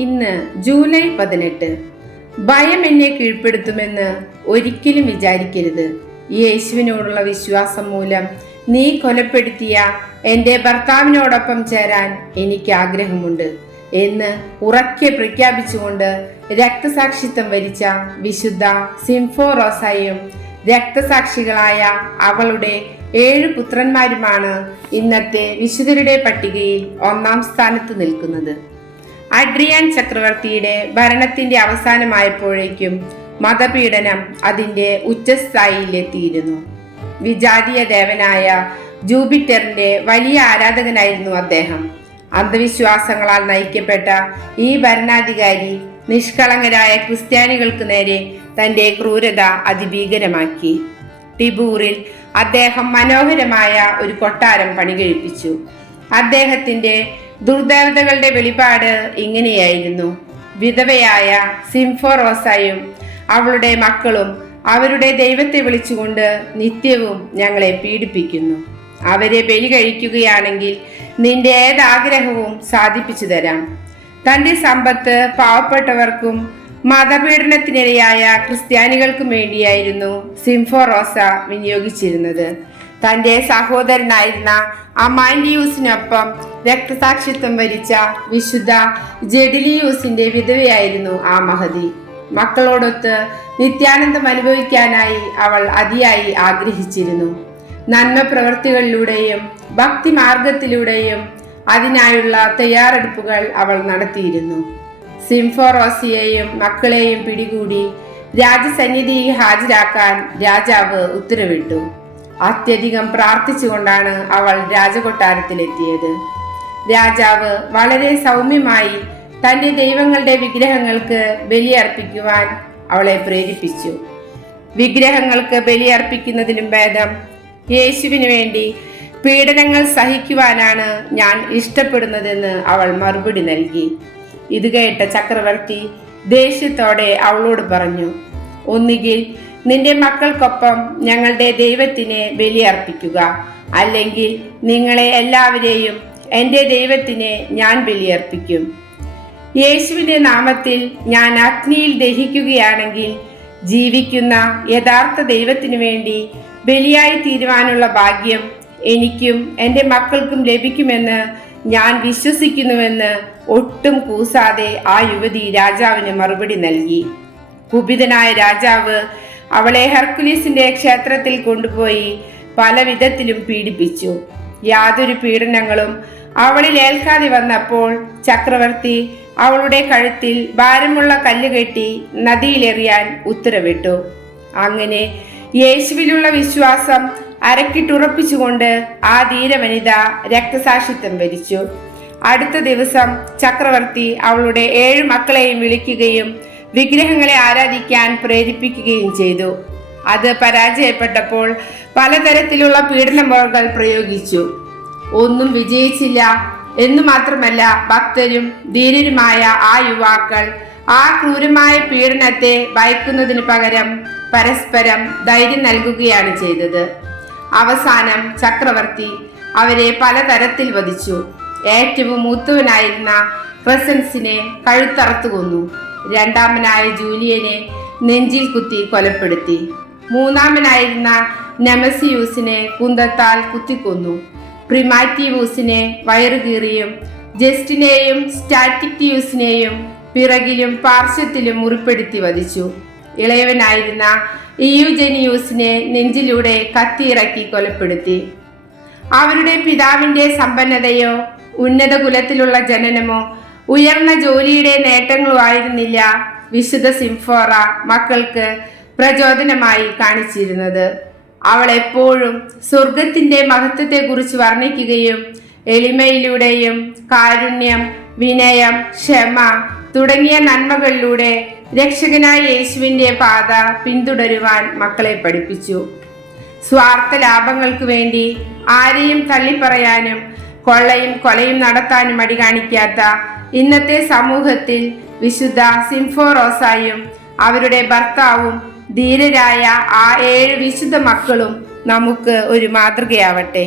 ഇന്ന് ജൂലൈ 18. ഭയം എന്നെ കീഴ്പ്പെടുത്തുമെന്ന് ഒരിക്കലും വിചാരിക്കരുത്. യേശുവിനോടുള്ള വിശ്വാസം മൂലം നീ കൊലപ്പെടുത്തിയ എൻ്റെ ഭർത്താവിനോടൊപ്പം ചേരാൻ എനിക്ക് ആഗ്രഹമുണ്ട് എന്ന് ഉറക്കെ പ്രഖ്യാപിച്ചുകൊണ്ട് രക്തസാക്ഷിത്വം വരിച്ച വിശുദ്ധ സിംഫോറോസയും രക്തസാക്ഷികളായ അവളുടെ 7 പുത്രന്മാരുമാണ് ഇന്നത്തെ വിശുദ്ധരുടെ പട്ടികയിൽ 1-ാം സ്ഥാനത്ത് നിൽക്കുന്നത്. അഡ്രിയാൻ ചക്രവർത്തിയുടെ ഭരണത്തിന്റെ അവസാനമായപ്പോഴേക്കും മതപീഡനം അതിന്റെ ഉച്ചസ്ഥായിയിലെത്തിയിരുന്നു. വിജാതീയ ദേവനായ ജൂപ്പിറ്ററിന്റെ വലിയ ആരാധകനായിരുന്നു അദ്ദേഹം. അന്ധവിശ്വാസങ്ങളാൽ നയിക്കപ്പെട്ട ഈ ഭരണാധികാരി നിഷ്കളങ്കരായ ക്രിസ്ത്യാനികൾക്ക് നേരെ തന്റെ ക്രൂരത അതിഭീകരമാക്കി. ടിബൂറിൽ അദ്ദേഹം മനോഹരമായ ഒരു കൊട്ടാരം പണികഴിപ്പിച്ചു. അദ്ദേഹത്തിന്റെ ദുർദേവതകളുടെ വെളിപാട് ഇങ്ങനെയായിരുന്നു: വിധവയായ സിംഫോറോസയും അവളുടെ മക്കളും അവരുടെ ദൈവത്തെ വിളിച്ചുകൊണ്ട് നിത്യവും ഞങ്ങളെ പീഡിപ്പിക്കുന്നു. അവരെ ബലി കഴിക്കുകയാണെങ്കിൽ നിന്റെ ഏതാഗ്രഹവും സാധിപ്പിച്ചു തരാം. തന്റെ സമ്പത്ത് പാവപ്പെട്ടവർക്കും മതപീഡനത്തിനിരയായ ക്രിസ്ത്യാനികൾക്കും വേണ്ടിയായിരുന്നു സിംഫോറോസ വിനിയോഗിച്ചിരുന്നത്. തന്റെ സഹോദരനായിരുന്ന അമാൻഡിയൂസിനൊപ്പം രക്തസാക്ഷിത്വം വരിച്ച വിശുദ്ധ ജെഡിലിയൂസിന്റെ വിധവയായിരുന്നു ആ മഹതി. മക്കളോടൊത്ത് നിത്യാനന്ദം അനുഭവിക്കാനായി അവൾ അതിയായി ആഗ്രഹിച്ചിരുന്നു. നന്മ പ്രവൃത്തികളിലൂടെയും ഭക്തി മാർഗത്തിലൂടെയും അതിനായുള്ള തയ്യാറെടുപ്പുകൾ അവൾ നടത്തിയിരുന്നു. സിംഫോറോസിയെയും മക്കളെയും പിടികൂടി രാജസന്നിധിയിൽ ഹാജരാക്കാൻ രാജാവ് ഉത്തരവിട്ടു. അത്യധികം പ്രാർത്ഥിച്ചുകൊണ്ടാണ് അവൾ രാജകൊട്ടാരത്തിലെത്തിയത്. രാജാവ് വളരെ സൗമ്യമായി തന്റെ ദൈവങ്ങളുടെ വിഗ്രഹങ്ങൾക്ക് ബലിയർപ്പിക്കുവാൻ അവളെ പ്രേരിപ്പിച്ചു. വിഗ്രഹങ്ങൾക്ക് ബലിയർപ്പിക്കുന്നതിലും ഭേദം യേശുവിന് വേണ്ടി പീഡനങ്ങൾ സഹിക്കുവാനാണ് ഞാൻ ഇഷ്ടപ്പെടുന്നതെന്ന് അവൾ മറുപടി നൽകി. ഇത് കേട്ട ചക്രവർത്തി ദേഷ്യത്തോടെ അവളോട് പറഞ്ഞു: ഒന്നുകിൽ നിന്റെ മക്കൾക്കൊപ്പം ഞങ്ങളുടെ ദൈവത്തിനെ ബലിയർപ്പിക്കുക, അല്ലെങ്കിൽ നിങ്ങളെ എല്ലാവരെയും എൻ്റെ ദൈവത്തിനെ ഞാൻ ബലിയർപ്പിക്കും. യേശുവിൻ്റെ നാമത്തിൽ ഞാൻ അഗ്നിയിൽ ദഹിക്കുകയാണെങ്കിൽ ജീവിക്കുന്ന യഥാർത്ഥ ദൈവത്തിനു വേണ്ടി ബലിയായി തീരുവാനുള്ള ഭാഗ്യം എനിക്കും എൻ്റെ മക്കൾക്കും ലഭിക്കുമെന്ന് ഞാൻ വിശ്വസിക്കുന്നുവെന്ന് ഒട്ടും കൂസാതെ ആ യുവതി രാജാവിന് മറുപടി നൽകി. കുപിതനായ രാജാവ് അവളെ ഹെർക്കുലീസിന്റെ ക്ഷേത്രത്തിൽ കൊണ്ടുപോയി പല വിധത്തിലും പീഡിപ്പിച്ചു. യാതൊരു പീഡനങ്ങളും അവളിൽ ഏൽക്കാതെ വന്നപ്പോൾ ചക്രവർത്തി അവളുടെ കഴുത്തിൽ ഭാരമുള്ള കല്ല് കെട്ടി നദിയിലെറിയാൻ ഉത്തരവിട്ടു. അങ്ങനെ യേശുവിലുള്ള വിശ്വാസം അരക്കിട്ടുറപ്പിച്ചുകൊണ്ട് ആ ധീരവനിത രക്തസാക്ഷിത്വം വരിച്ചു. അടുത്ത ദിവസം ചക്രവർത്തി അവളുടെ 7 മക്കളെയും വിളിക്കുകയും വിഗ്രഹങ്ങളെ ആരാധിക്കാൻ പ്രേരിപ്പിക്കുകയും ചെയ്തു. അത് പരാജയപ്പെട്ടപ്പോൾ പലതരത്തിലുള്ള പീഡനമുറകൾ പ്രയോഗിച്ചു. ഒന്നും വിജയിച്ചില്ല എന്നു മാത്രമല്ല, ഭക്തരും ധീരരുമായ ആ യുവാക്കൾ ആ ക്രൂരമായ പീഡനത്തെ ഭയക്കുന്നതിന് പകരം പരസ്പരം ധൈര്യം നൽകുകയാണ് ചെയ്തത്. അവസാനം ചക്രവർത്തി അവരെ പലതരത്തിൽ വധിച്ചു. ഏറ്റവും മൂത്തവനായിരുന്ന ക്രസൻസിനെ കഴുത്തറത്തു കൊന്നു. രണ്ടാമനായ ജൂലിയനെ നെഞ്ചിൽ കുത്തി കൊലപ്പെടുത്തി. മൂന്നാമനായിരുന്ന നെമസിയൂസിനെ കുന്തത്താൽ കുത്തിക്കൊന്നു. പ്രിമാറ്റീവൂസിനെ വയറുകീറിയും ജസ്റ്റിനെയും സ്റ്റാറ്റിക്റ്റിയൂസിനെയും പിറകിലും പാർശ്വത്തിലും മുറിപ്പെടുത്തി വധിച്ചു. ഇളയവനായിരുന്ന ഇയൂജനിയൂസിനെ നെഞ്ചിലൂടെ കത്തിയിറക്കി കൊലപ്പെടുത്തി. അവരുടെ പിതാവിന്റെ സമ്പന്നതയോ ഉന്നത കുലത്തിലുള്ള ജനനമോ ഉയർന്ന ജോലിയുടെ നേട്ടങ്ങളോ ആയിരുന്നില്ല വിശുദ്ധ സിംഫോറ മക്കൾക്ക് പ്രചോദനമായി കാണിച്ചിരുന്നത്. അവൾ എപ്പോഴും സ്വർഗത്തിന്റെ മഹത്വത്തെക്കുറിച്ച് വർണ്ണിക്കുകയും എളിമയിലൂടെയും കാരുണ്യം, വിനയം, ക്ഷമ തുടങ്ങിയ നന്മകളിലൂടെ രക്ഷകനായ യേശുവിന്റെ പാത പിന്തുടരുവാൻ മക്കളെ പഠിപ്പിച്ചു. സ്വാർത്ഥ ലാഭങ്ങൾക്ക് വേണ്ടി ആരെയും തള്ളിപ്പറയാനും കൊള്ളയും കൊലയും നടത്താനും മടി കാണിക്കാത്ത ഇന്നത്തെ സമൂഹത്തിൽ വിശുദ്ധ സിംഫോറോസയും അവരുടെ ഭർത്താവും ധീരരായ ആ 7 വിശുദ്ധ മക്കളും നമുക്ക് ഒരു മാതൃകയാവട്ടെ.